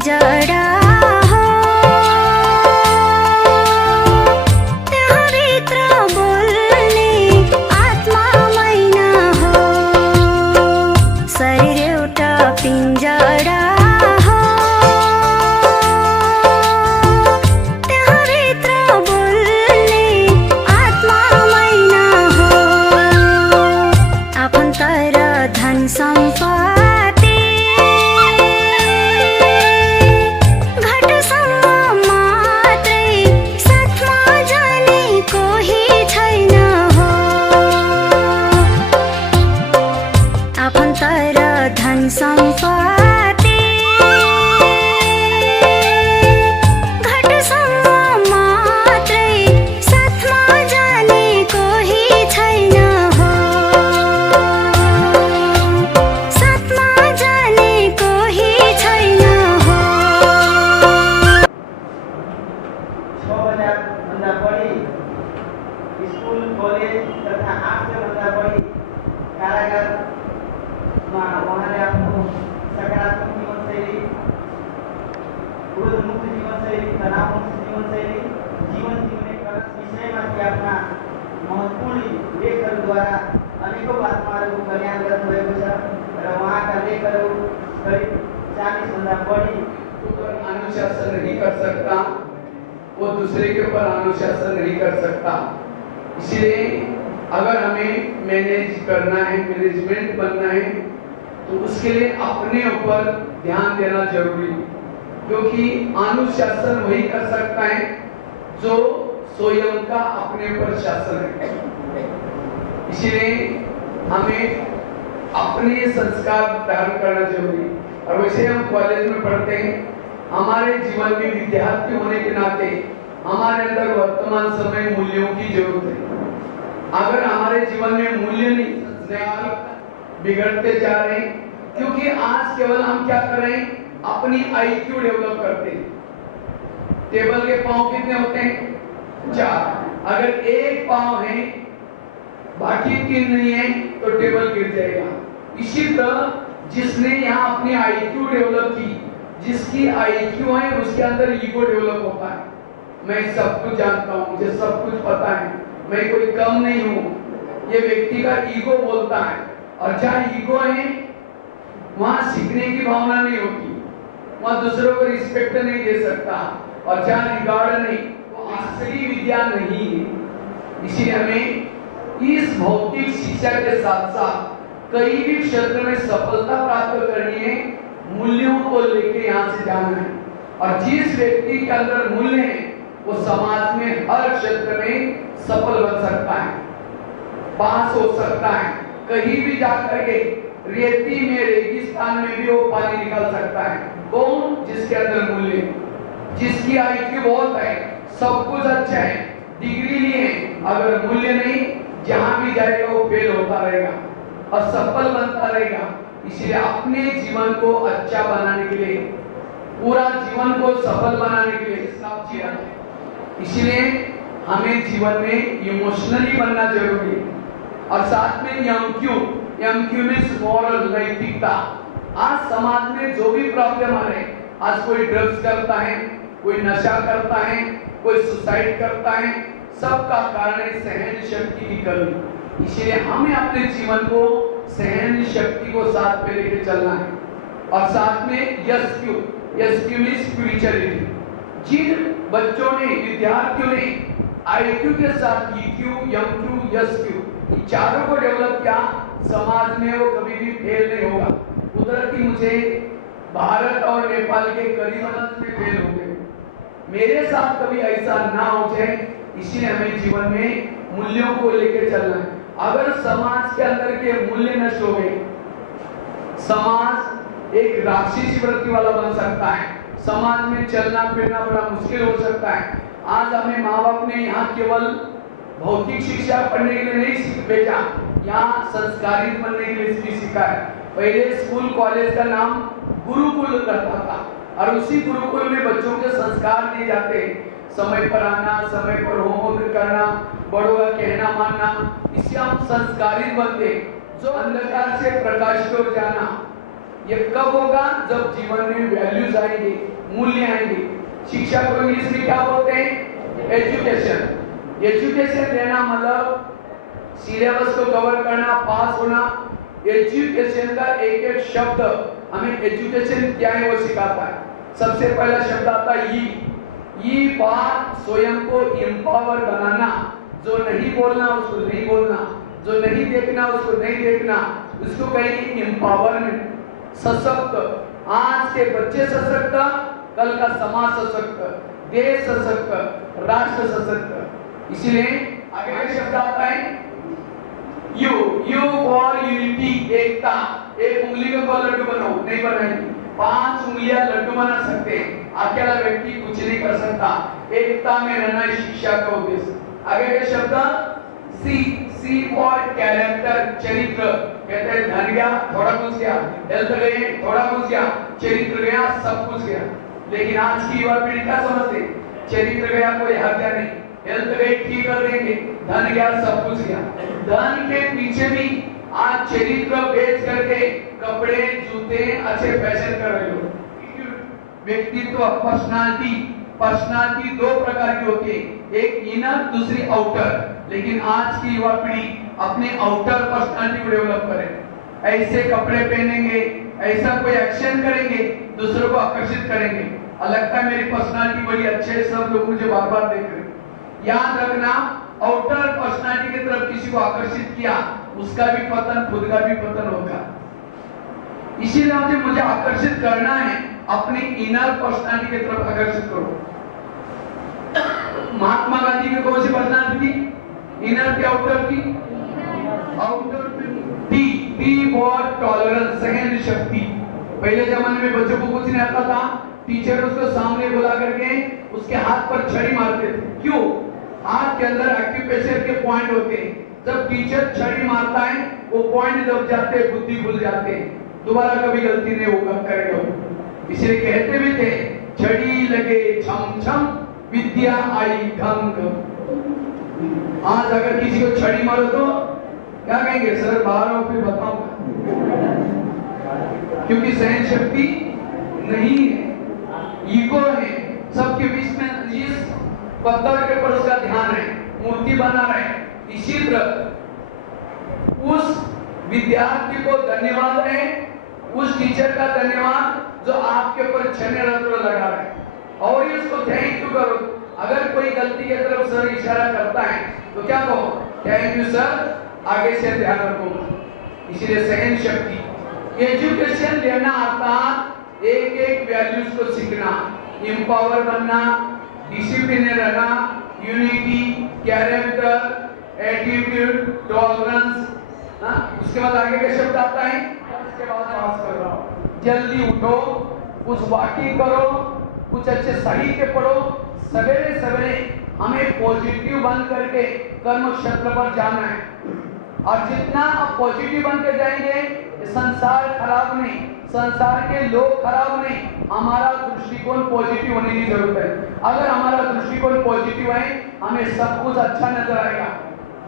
पिंजड़ा हो, त्यहाँ भित्र बोल्ने आत्मा मैना हो। शरीर एउटा पिंजड़ा हो, त्यहाँ भित्र बोल्ने आत्मा मैना हो। आफन्त र धन सम्पत्ति घटसम्म मात्रै साथमा जाने कोही छैन हो। आफन्त र धन सम्पत्ति घटसम्म मात्रै साथमा जाने कोही छैन हो। साथमा जाने कोही छैन हो। 6,000 भन्दा बढी स्कुल कलेज तथा 800 भन्दा बढी कारागारमा उहाँले आफ्नो सकारात्मक जीवनशैली, क्रोधमुक्त जीवनशैली, तनावमुक्त जीवनशैली, जीवन जिउने विषयमाथि आफ्ना महत्त्वपूर्ण लेखहरूद्वारा अनेकौं आत्माहरूको कल्याण गर्नुभएको छ र उहाँका लेखहरू करिब 40 भन्दा बढी ऊपर अनुशासन नहीं कर सकता, वो दूसरे के ऊपर अनुशासन नहीं कर सकता। इसलिए अगर हमें मैनेज करना है, मैनेजमेंट बनना है, तो उसके लिए अपने ऊपर ध्यान देना जरूरी है, क्योंकि अनुशासन वही कर सकता है जो स्वयं का अपने ऊपर शासन है। इसलिए हमें अपने संस्कार धारण करना जरूरी है। और वैसे हम कॉलेज में पढ़ते हैं, हमारे जीवन में विद्यार्थी होने के नाते हमारे अंदर वर्तमान समय मूल्यों की जरूरत है। अगर हमारे जीवन में मूल्य नहीं, बिगड़ते जा रहे हैं, क्योंकि आज केवल हम क्या कर रहे हैं, अपनी आईक्यू डेवलप करते हैं। टेबल के पांव कितने होते हैं? 4। अगर एक पांव है बाकी 3 नहीं है तो टेबल गिर जाएगा। इसी तरह जिसने यहाँ अपनी आईक्यू डेवलप की, जिसकी आईक्यू है उसके अंदर ईगो डेवलप होता है। मैं सब कुछ जानता हूँ, मुझे सब कुछ पता है, मैं कोई कम नहीं हूँ, ये व्यक्ति का ईगो बोलता है। और जहाँ ईगो है वहाँ सीखने की भावना नहीं होती, वहाँ दूसरों को रिस्पेक्ट नहीं दे सकता, और जहाँ रिगार्ड नहीं, वो असली विद्या नहीं है। इसलिए हमें इस भौतिक शिक्षा के साथ साथ कई भी क्षेत्र में सफलता प्राप्त करनी है, मूल्यों को लेके यहाँ से जाना है। और जिस व्यक्ति के अंदर मूल्य है वो समाज में हर क्षेत्र में सफल बन सकता है, पास हो सकता है, कहीं भी जाकर के रेती में, रेगिस्तान में भी वो पानी निकाल सकता है। कौन? जिसके अंदर मूल्य है, जिसकी आईक्यू बहुत है, सब कुछ अच्छा है, डिग्री लिए है, अगर मूल्य नहीं, जहां भी जाएगा वो फेल होता रहेगा और सफल बनता रहेगा। इसलिए अपने जीवन को अच्छा बनाने के लिए, पूरा जीवन को सफल बनाने के लिए साफ जीवन है। इसलिए हमें जीवन में इमोशनली बनना जरूरी है। और साथ में एमक्यू मींस मॉरल, नैतिकता। आज समाज में जो भी प्रॉब्लम आ रहे, आज कोई ड्रग्स करता है, कोई नशा करता है, कोई सुसाइड करता है, सबका कारण है सहन शक्ति की कमी। इसलिए हमें अपने जीवन को सहन शक्ति को साथ में लेकर चलना है। और साथ में एसक्यू मींस स्पिरिचुअलिटी। जिन बच्चों ने, विद्यार्थियों ने आईक्यू के साथ ईक्यू, एमक्यू, एसक्यू, इन चारों को डेवलप किया, समाज में वो कभी भी फेल नहीं होगा। कुदरती मुझे भारत और नेपाल के करीब में फेल हो गए, मेरे साथ कभी ऐसा ना हो जाए। इसलिए हमें जीवन में मूल्यों को लेकर चलना है। अगर समाज के अंदर के मूल्य नष्ट हो गए, समाज एक राक्षसी वृत्ति वाला बन सकता है, समाज में चलना फिरना बड़ा मुश्किल हो सकता है। आज हमें माँ बाप ने यहाँ केवल भौतिक शिक्षा पढ़ने के लिए नहीं भेजा, यहाँ संस्कारित बनने के लिए भी सीखा है। पहले स्कूल कॉलेज का नाम गुरुकुल रहता था, और उसी गुरुकुल में बच्चों के संस्कार दिए जाते हैं। समय पर आना, समय पर होमवर्क करना, बड़ों का कहना मानना, इससे हम संस्कारित बनते। जो अंधकार से प्रकाश की ओर जाना, ये कब होगा? जब जीवन में वैल्यूज आएंगे, मूल्य आएंगे। शिक्षा को इंग्लिश में क्या बोलते हैं? एजुकेशन। एजुकेशन लेना मतलब सिलेबस को कवर करना, पास होना। एजुकेशन का एक एक शब्द हमें एजुकेशन क्या है वो सिखाता है। सबसे पहला शब्द आता है ये बात स्वयं को एम्पावर बनाना। जो नहीं बोलना उसको नहीं बोलना, जो नहीं देखना उसको नहीं देखना, उसको कहेंगे एम्पावरमेंट। सशक्त, आज के बच्चे सशक्त, कल का समाज सशक्त, देश सशक्त, राष्ट्र सशक्त। इसलिए आगे का शब्द आता है यू फॉर यूनिटी, एकता। एक उंगली को लड्डू बनाओ, नहीं बनाएंगे। 5 उंगलियां लड्डू बना सकते हैं, अकेला व्यक्ति कुछ नहीं कर सकता। एकता में रहना शिक्षा का उद्देश्य। आगे के शब्द सी फॉर कैरेक्टर, चरित्र। कहते हैं धन गया थोड़ा कुछ गया, हेल्थ गए थोड़ा कुछ गया, चरित्र गया सब कुछ गया। लेकिन आज की युवा पीढ़ी क्या समझते? चरित्र गया कोई हत्या नहीं, हेल्थ गई ठीक कर देंगे, धन गया सब कुछ गया। धन के पीछे भी आज चरित्र बेच करके कपड़े जूते अच्छे फैशन कर रहे हो। व्यक्तित्व, पर्सनालिटी 2 प्रकार की होती है, एक इनर, दूसरी आउटर। लेकिन आज की युवा पीढ़ी अपने आउटर पर्सनालिटी को डेवलप करे। ऐसे कपड़े पहनेंगे, ऐसा कोई एक्शन करेंगे, दूसरों को आकर्षित करेंगे और लगता है मेरी पर्सनालिटी बड़ी अच्छी है, सब लोग मुझे बार बार देख रहे हैं। याद रखना, आउटर पर्सनालिटी की तरफ किसी को आकर्षित किया, उसका भी पतन, खुद का भी पतन होगा। इसीलिए मुझे आकर्षित करना है, अपनी इनर पर्सनालिटी की तरफ आकर्षित करो। महात्मा गांधी की कौन सी पर्सनालिटी थी? इनर की, आउटर की? आउटर टी फॉर टॉलरेंस, सहन शक्ति। पहले जमाने में बच्चों को कुछ नहीं आता था, टीचर उसको सामने बुला करके उसके हाथ पर छड़ी मारते थे। क्यों? हाथ के अंदर एक्यूप्रेशर के पॉइंट होते हैं। जब टीचर छड़ी मारता है वो पॉइंट दब जाते हैं, बुद्धि भूल जाते हैं, दोबारा कभी गलती नहीं होगा करेगा। इसलिए कहते भी थे छड़ी लगे छम छम, विद्या आई ढंग। आज अगर किसी को छड़ी मारो तो क्या कहेंगे? सर बाहर आओ फिर बताऊंगा। क्योंकि सहन शक्ति नहीं है, ईगो है। सबके बीच में इस पत्थर के ऊपर उसका ध्यान है, मूर्ति बना रहे। इसी तरह उस विद्यार्थी को धन्यवाद है, उस टीचर का धन्यवाद जो आपके ऊपर छने रत्न लगा रहे हैं, और उसको थैंक यू करो। अगर कोई गलती की तरफ सर इशारा करता है तो क्या कहो? थैंक यू सर, आगे से ध्यान रखो। इसलिए सहन शक्ति, एजुकेशन लेना अर्थात एक एक वैल्यूज को सीखना, एम्पावर बनना, डिसिप्लिन रहना, यूनिटी, कैरेक्टर, एटीट्यूड, टॉलरेंस। उसके बाद आगे का शब्द आता है, उसके बाद पास कर रहा हूं, जल्दी उठो, कुछ वॉकिंग करो, कुछ अच्छे साहित्य पढ़ो। सवेरे सवेरे हमें पॉजिटिव बन करके कर्म क्षेत्र पर जाना है, और जितना आप पॉजिटिव बन के जाएंगे, संसार खराब नहीं, संसार के लोग खराब नहीं, हमारा दृष्टिकोण पॉजिटिव होने की जरूरत है। अगर हमारा दृष्टिकोण पॉजिटिव है, हमें सब कुछ अच्छा नजर आएगा।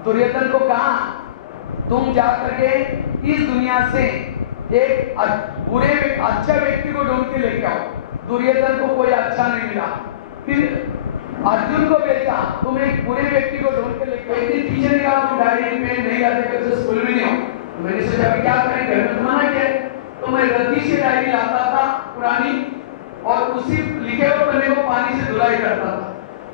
दुर्योधन को कहा, तुम जाकर के इस दुनिया से एक बुरे अच्छा व्यक्ति को ढूंढ के लेके आओ। दुर्योधन को कोई अच्छा नहीं मिला, फिर अर्जुन को भेजा, तुम एक बुरे व्यक्ति को ढूंढ के लेके आओ। टीचर ने कहा तुम डायरी में नहीं आते, करके स्कूल में नहीं हो। मैंने सोचा क्या करें, घर में तुम्हारा क्या है? तो मैं रद्दी से डायरी लाता था पुरानी, और उसी लिखे हुए पन्ने को पानी से धुलाई करता था।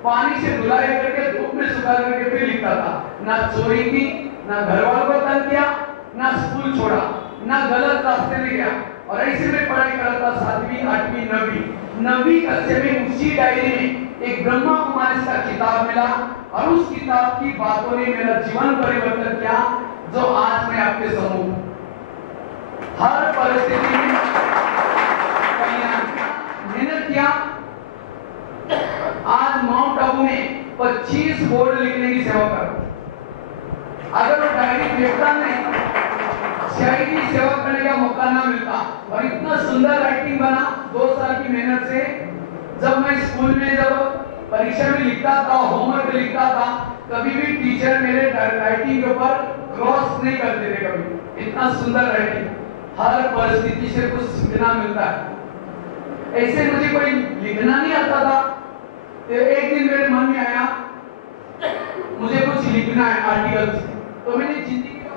पानी से धुलाई करके धूप में सुखा करके फिर लिखता था। ना चोरी की, ना घर वालों को तंग किया, ना स्कूल छोड़ा, ना गलत रास्ते में गया, और ऐसे में पढ़ाई करता। 7वीं 8वीं 9वीं कक्षा में उसी डायरी में एक ब्रह्मा कुमारी का किताब मिला, और उस किताब की बातों ने मेरा जीवन परिवर्तन किया, जो आज मैं आपके समूह हर परिस्थिति में मेहनत किया। आज माउंट आबू में 25 बोर्ड लिखने की सेवा कर, अगर वो डायरी फेंकता नहीं, शायद ही सेवा करने का मौका ना मिलता। और इतना सुंदर राइटिंग बना 2 साल की मेहनत से। जब मैं स्कूल में जब परीक्षा में लिखता था, होमवर्क लिखता था, कभी भी टीचर मेरे राइटिंग के ऊपर क्रॉस नहीं करते थे कभी। इतना सुंदर राइटिंग, हर परिस्थिति से कुछ सीखना मिलता है। ऐसे मुझे कोई लिखना नहीं आता था, तो एक दिन मेरे मन में आया मुझे कुछ लिखना है आर्टिकल से, तो मैंने जिंदगी का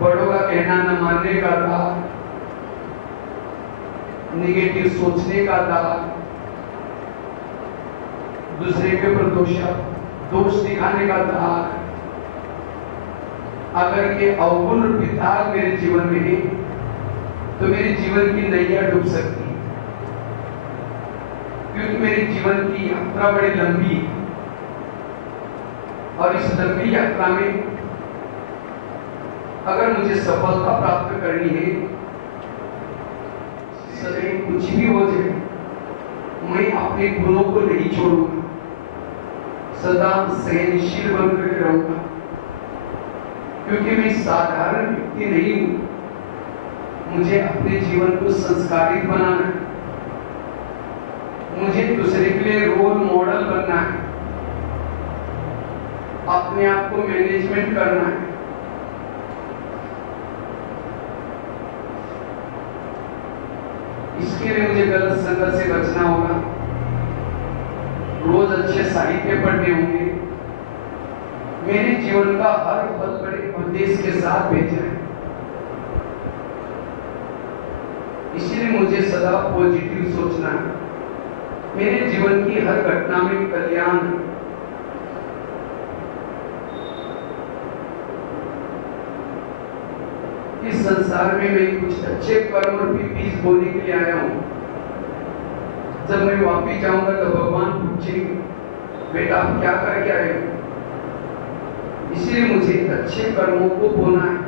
बड़ों का कहना न मानने का था, नेगेटिव सोचने का था, दूसरे के ऊपर दोष दिखाने का था। अगर ये अवगुण रूपी दाग मेरे जीवन में है तो मेरे जीवन की नैया डूब सकती है, क्योंकि मेरे जीवन की यात्रा बड़ी लंबी है और इस लंबी यात्रा में अगर मुझे सफलता प्राप्त करनी है, सदैव कुछ भी हो जाए मैं अपने गुणों को नहीं छोड़ूंगा, सदा सहनशील बनकर रहूंगा, क्योंकि मैं साधारण व्यक्ति नहीं हूं। मुझे अपने जीवन को संस्कारित बनाना है, मुझे दूसरे के लिए रोल मॉडल बनना है, अपने आप को मैनेजमेंट करना है। इसके लिए मुझे गलत संगत से बचना होगा, रोज अच्छे साहित्य पढ़ने होंगे। मेरे जीवन का हर पल बड़े उद्देश्य के साथ भेजा है, इसलिए मुझे सदा पॉजिटिव सोचना है। मेरे जीवन की हर घटना में कल्याण है। इस संसार में मैं कुछ अच्छे कर्म और बीज बोने के लिए आया हूं। जब मैं वापिस जाऊंगा तो भगवान पूछेंगे बेटा आप क्या करके आए हो, इसलिए मुझे अच्छे कर्मों को बोना है।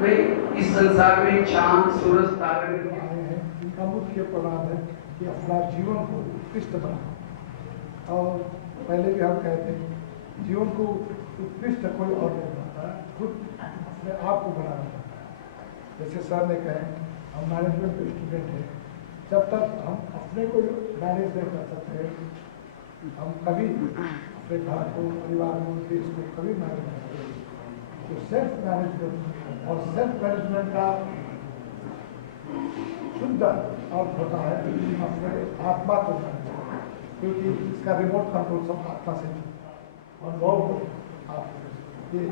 मैं इस संसार में चांद सूरज तारे आए हैं, इनका मुख्य प्रभाव है कि अपना जीवन को उत्कृष्ट बनाना। और पहले भी हम कहते हैं जीवन को उत्कृष्ट कोई और नहीं बनाता, खुद अपने आप को बनाना पड़ता है। जैसे सर ने कहे हम मैनेजमेंट के स्टूडेंट हैं, जब तक हम अपने को मैनेज नहीं कर सकते हम कभी अपने घर को, परिवार को, देश को कभी मैनेज नहीं कर सकते। तो सेल्फ मैनेजमेंट और सेल्फ मैनेजमेंट का शुद्ध अर्थ होता है अपने आत्मा को मैनेज करना, क्योंकि इसका रिमोट कंट्रोल सब आत्मा से अनुभव को आप ये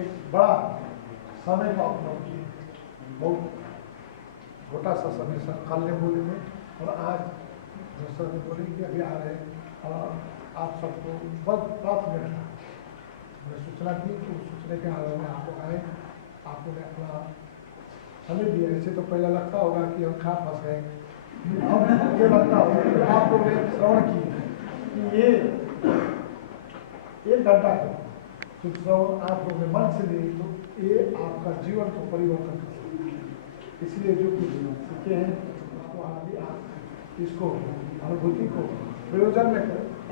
एक बड़ा समय का उपलब्ध किए, बहुत छोटा सा समय सर कल ने बोले थे और आज जो सर ने बोले कि अभी आ रहे हैं और आप सबको बहुत प्राप्त मिल रहा है। सूचना की तो सूचना के आधार में आप लोग आए, आप लोग ने अपना समय दिया। ऐसे तो पहले लगता होगा कि हम कहाँ फंस गए, अब ये लगता होगा कि आप लोग ने श्रवण किए कि ये एक घंटा है तो श्रवण आप लोग ने मन से लिए तो ये आपका जीवन को परिवर्तन कर सकता है। इसलिए जो कुछ सीखे हैं उसको आगे आप इसको अनुभूति को प्रयोजन में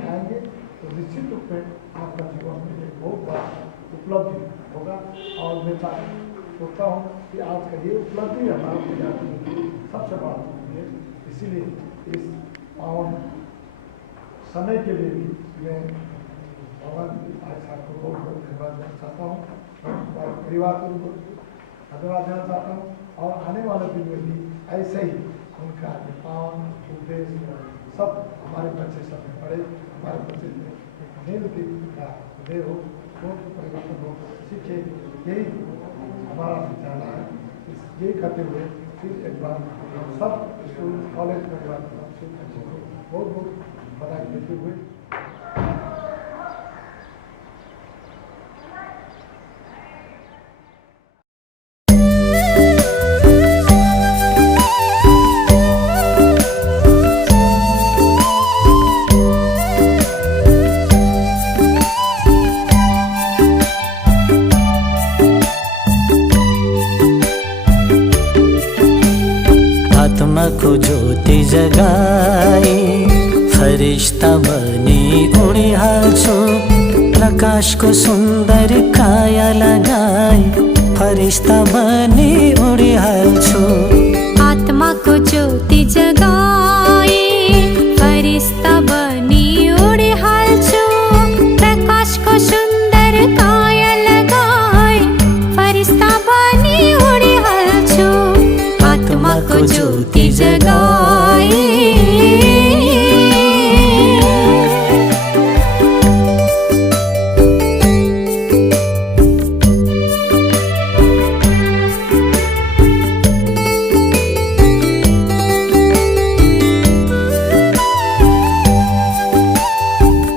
आएंगे तो निश्चित रूप में आपका जीवन में एक बहुत बड़ा उपलब्धि होगा। और मैं सोचता हूँ कि आज का ये उपलब्धि हमारा प्रजाति की सबसे बड़ा उपलब्धि है। इसीलिए इस पावन समय के लिए भी मैं भगवान आज साहब को बहुत बहुत धन्यवाद देना चाहता हूँ और परिवार को धन्यवाद देना चाहता हूँ। और आने वाले दिन में भी ऐसे ही उनका पावन उद्देश्य सब हमारे बच्चे सब में पढ़े, हमारे बच्चे में एक नील की का उदय हो, सोच परिवर्तन हो, सीखे। यही हमारा विचार है। यही करते हुए फिर एक बार हम सब स्कूल कॉलेज में बहुत बहुत बधाई देते हुए को ज्योति जगाई फरिश्ता बनी उड़ी हाल्छु, प्रकाश को सुंदर काया लगाई फरिश्ता बनी उड़ी हाल्छु। आत्मा को ज्योति जगाई